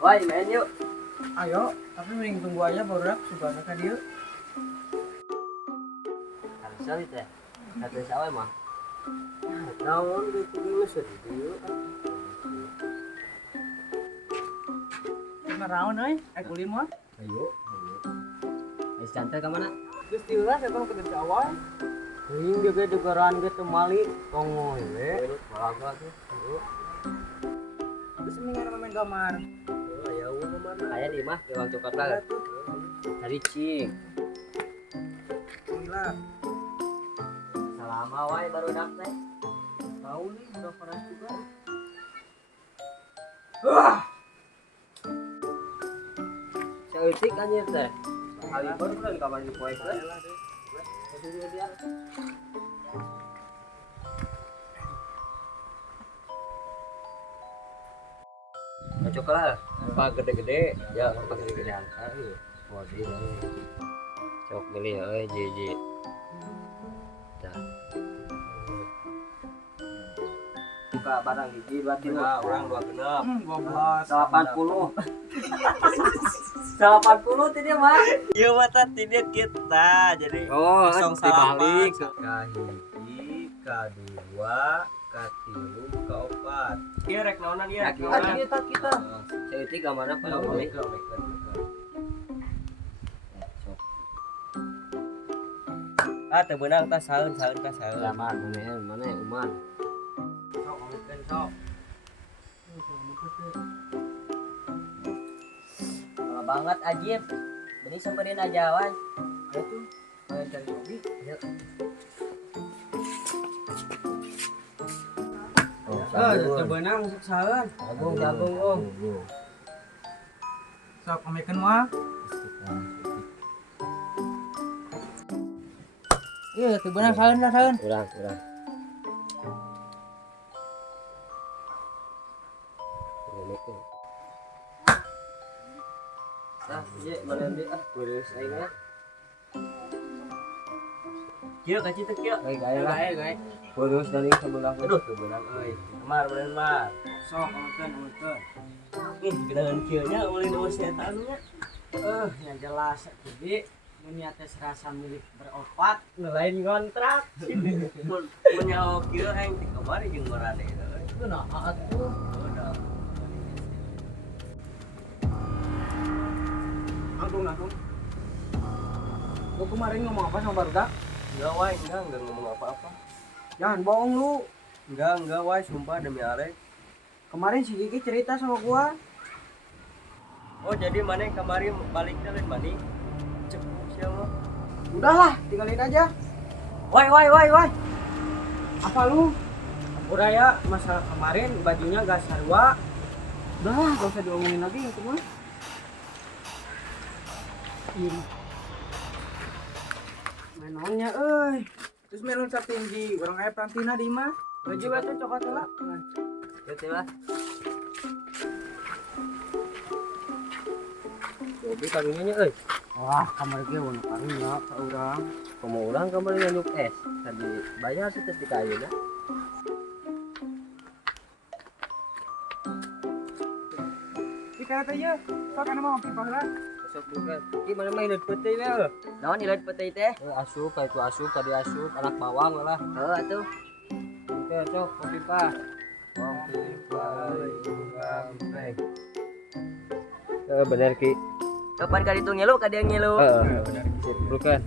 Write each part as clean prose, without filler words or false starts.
Woi, main yuk. Ayo, tapi mending tunggu aja baru suka ke dia. Harusnya itu ya. Kata siapa emang? Naon gitu dulu sedih. Cuma raun kulin mah. Ayo. Ais cantik ke mana? Geus tieulah datang ke Jawa. Teuing juga degeran gitu mali tongoy we. Balaga tuh. Terus mendingan main gambar. Aya ulah mana? Aya di mah di Wang Coklat lah. Tadi cing. Gila. Selama wae baru dak teh. Tahu nih udah panas juga. Seutik anjir teh. Kali baru kan kapan di poek teh. Dia. Cocok lah, apa gede-gede, ya apa gede-gede angka, body cok beli ya, JJ. Dah. Buka barang hiji berarti orang 26. 80. 80 tadi mah. Iya mata tidak kita jadi Oh, dibalik. Kahiji, kadua, katilu, kaopat. Iya rek naonan ieu. Kita. Saya itu gambarnya pada balik. Teu beunang tah saeun ka saeun. Zaman mana Uman. Sok ngomongkeun sok. Kalau banget ajib. Beni samperin aja wan. Ayo tuh, main cari hobi. Teu beunang sok saeun. Jagung. Sok ngomongkeun mah. Iya, teu beunang saeun. Kurang. Nah, je mana dia kurus aing ya. Kieu ka citu kieu. Gae. Kurus dari sebelah. Aduh teu beunang euy. Kemar beunang mah. Sok ngomongkeun. Ih, gedeun kieu nya ulin eueuh setan nya. Yang jelas jadi dunia teh serasa milik beropat. Ngelain kontrak. Mun nyaho kieu aing di kamar jeung marane euy. Itu nah atuh. Langsung. Lu kemarin ngomong apa sama barudak? Enggak wae, enggak ngomong apa-apa. Jangan bohong lu. Enggak wae, sumpah demi Alek. Kemarin si Gigi cerita sama gua. Oh, jadi mana yang kemarin baliknya lain mani? Cepuk siapa? Udahlah, tinggalin aja. Woi. Apa lu? Budaya masa kemarin bajunya gak sarua. Udahlah, gak usah diomongin lagi itu mah. Menonnya terus melon tinggi orang ayah Prantina di mah baju batu coklat lah Betul lah. Jadi karunya euy. wah kamar gue warna karunya ke orang Komo urang kamar nyanyuk es. Tadi bayar sih ketika ayeuna. di kata aja sok kan mau ngopi pahala Besok juga. Gimana main leut peuting we? Naon ileut peuting teh? Asup ka itu asup tadi asup anak bawang lah. Heuh atuh. Oke, sok kopi pa. Kopi pa gampeng. Bener Ki. Kapan kali itu ngelu kada ngelu? Bener Ki. Bukan.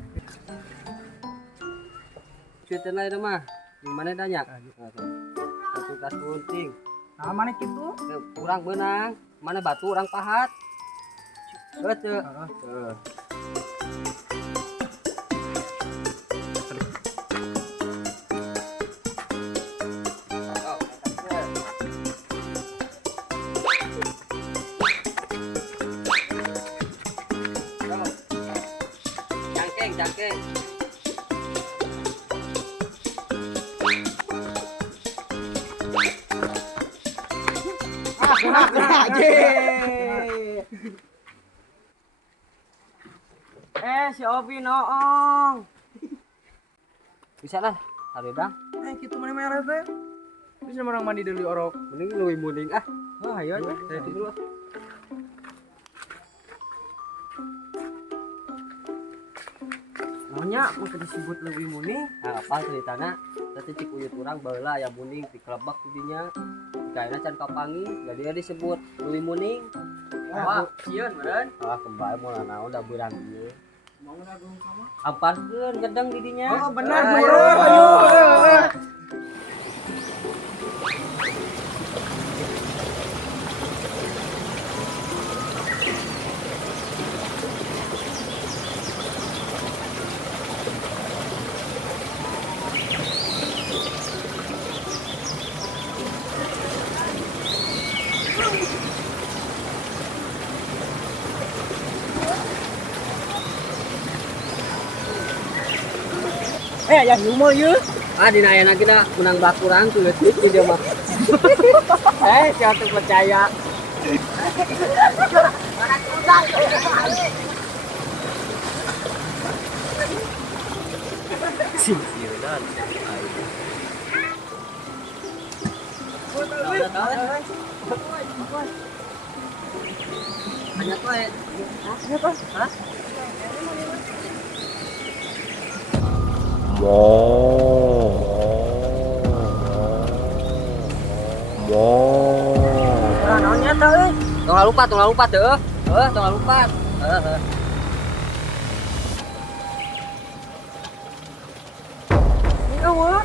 Cuitan lain mah. Mana tanya? Satu tas gunting. nah mana gitu Kurang benang. Mana batu orang pahat. Betul. Cangkeng. si Ovi noong Bisa lah, hareudah. gitu mana merah teh bisa orang mandi dulu orok Mending leuwih mending ah. wah ayo aja Saya dulu. naonnya aku tadi disebut leuwih muning. Nah, apa ceritanya? Tadi cik uyut urang baheula aya muning dikelebak didinya. Kayaknya can kapangi, jadi dia disebut leuwih muning. Wah, sieun meureun. Ah, kembali mau naon da beurang ieu. Mau ngagung sama? Amparkeun gedeng didinya. Oh, benar, Ah, Bro. ayo. Ya humor yeuh. Ah, dina ayana kita menang bakurang tuh leutik di dia mah. Siapa tuh percaya? Sieun. Hanya tuh Hah? Naonnya teh euy? Tong lupa teu. Tong lupa. Heeh. Eueuh.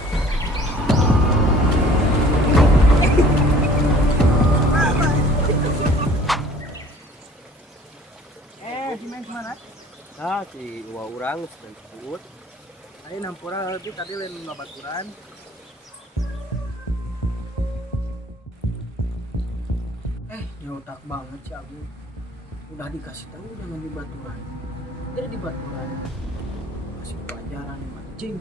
Di mana? Ah, si dua urang sedang sebut. Tadi nampura lebih tadi lain babaturan. Nyotak banget sih aku. Udah dikasih tahu jangan di baturan. Tidak di baturan. Kasih pelajaran mancing.